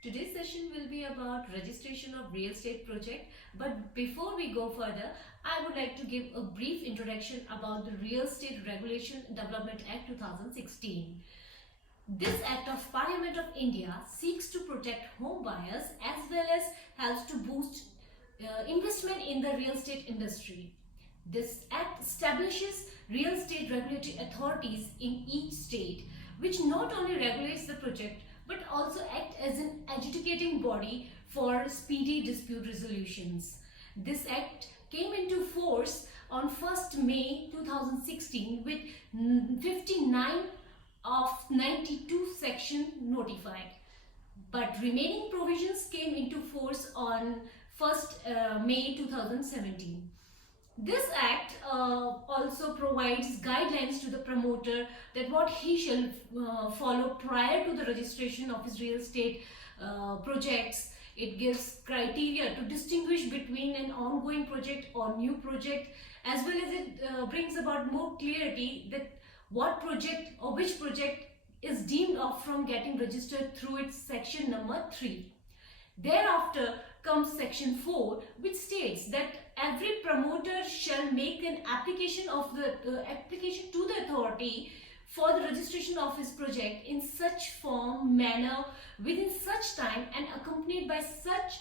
Today's session will be about registration of real estate project, but before we go further, I would like to give a brief introduction about the Real Estate Regulation Development Act 2016. This Act of Parliament of India seeks to protect home buyers as well as helps to boost investment in the real estate industry. This Act establishes real estate regulatory authorities in each state, which not only regulates the project but also act as an adjudicating body for speedy dispute resolutions. This Act came into force on 1st May 2016 with 59 of 92 section notified, but remaining provisions came into force on 1st May 2017. This act also provides guidelines to the promoter that what he shall follow prior to the registration of his real estate projects. It gives criteria to distinguish between an ongoing project or new project, as well as it brings about more clarity that what project or which project is deemed off from getting registered through its section number 3. Thereafter comes section 4, which states that every promoter shall make an application of the application to the authority for the registration of his project in such form, manner, within such time, and accompanied by such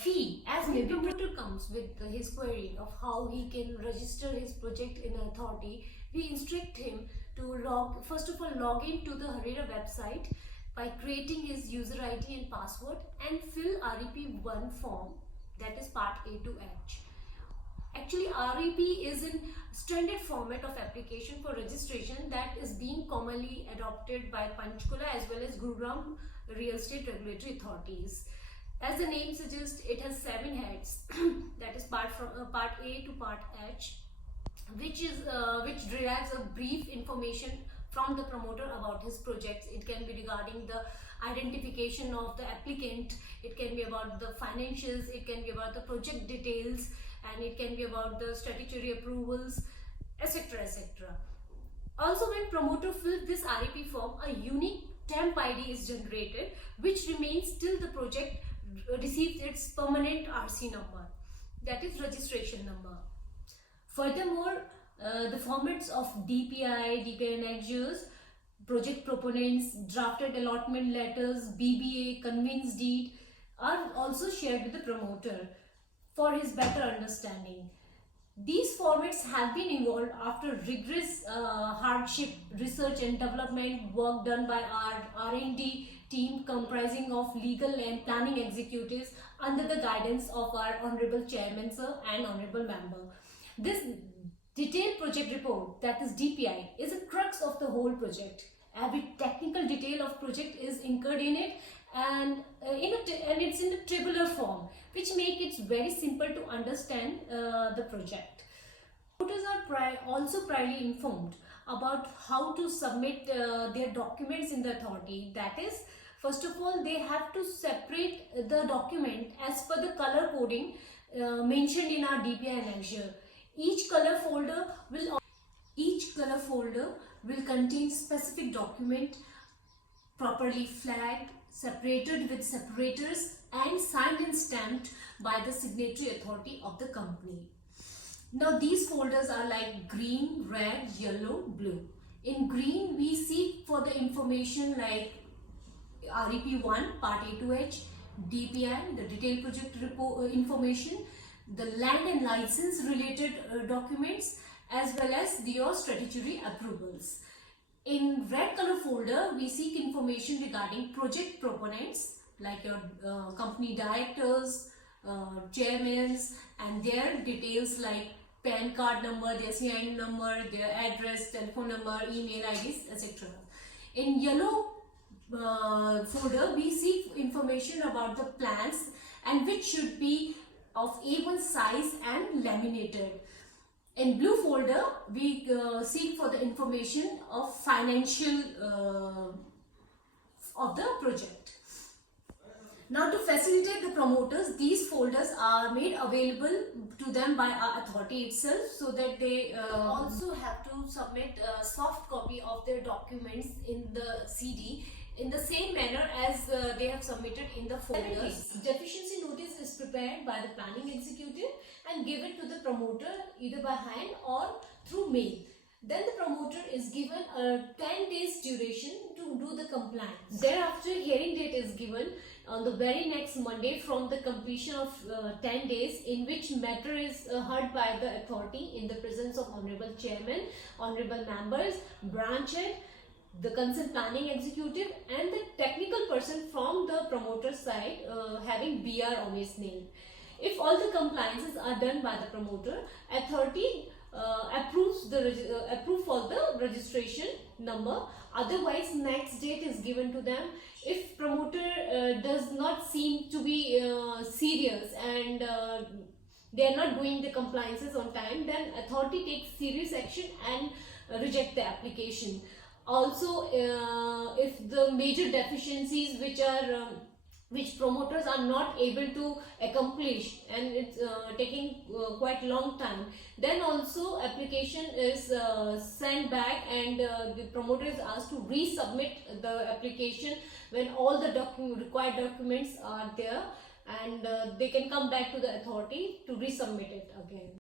fee as may be. Promoter comes with his query of how he can register his project in an authority. We instruct him to first of all log in to the HRERA website by creating his user ID and password and fill REP1 form, that is part A to H. Actually, REP is in standard format of application for registration that is being commonly adopted by Panchkula as well as Gurugram real estate regulatory authorities. As the name suggests, it has 7 heads that is part A to part H, which derives a brief information from the promoter about his projects. It can be regarding the identification of the applicant, it can be about the financials, it can be about the project details, and it can be about the statutory approvals, etc, etc. Also, when promoter fills this REP form, a unique temp ID is generated which remains till the project receives its permanent RC number, that is registration number. Furthermore, the formats of DPI annexures, project proponents, drafted allotment letters, BBA, conveyance deed are also shared with the promoter for his better understanding. These formats have been evolved after rigorous hardship research and development work done by our R&D team comprising of legal and planning executives under the guidance of our Honorable Chairman Sir and Honorable Member. This detailed project report, that is DPI, is a crux of the whole project. Every technical detail of project is incurred in it, and it's in a tabular form, which make it very simple to understand the project. Promoters are also priorly informed about how to submit their documents in the authority. That is, first of all, they have to separate the document as per the color coding mentioned in our DPI annexure. Each color folder will contain specific document properly flagged, separated with separators, and signed and stamped by the signatory authority of the company. Now these folders are like green, red, yellow, blue. In green, we seek for the information like REP1, part A to H, DPI, the detailed project report information, the land and license related documents, as well as your statutory approvals. In red color folder, we seek information regarding project proponents like your company directors, chairmen, and their details like PAN card number, their CIN number, their address, telephone number, email IDs, etc. In yellow folder, we seek information about the plans and which should be of A1 size and laminated. In blue folder, we seek for the information of financial of the project. Now, to facilitate the promoters, these folders are made available to them by our authority itself, so that they also have to submit a soft copy of their documents in the CD in the same manner as they have submitted in the folders. Deficiency notice is prepared by the planning executive and given to the promoter either by hand or through mail. Then the promoter is given a 10 days duration to do the compliance. Thereafter, hearing date is given on the very next Monday from the completion of 10 days, in which matter is heard by the authority in the presence of Honorable Chairman, Honorable Members, Branch Head, the concerned planning executive and the technical person from the promoter side having BR on his name. If all the compliances are done by the promoter, authority approve for the registration number. Otherwise, next date is given to them. If promoter does not seem to be serious and they are not doing the compliances on time, then authority takes serious action and reject the application. Also, if the major deficiencies which promoters are not able to accomplish and it's taking quite long time, then also application is sent back and the promoter is asked to resubmit the application when all the required documents are there, and they can come back to the authority to resubmit it again.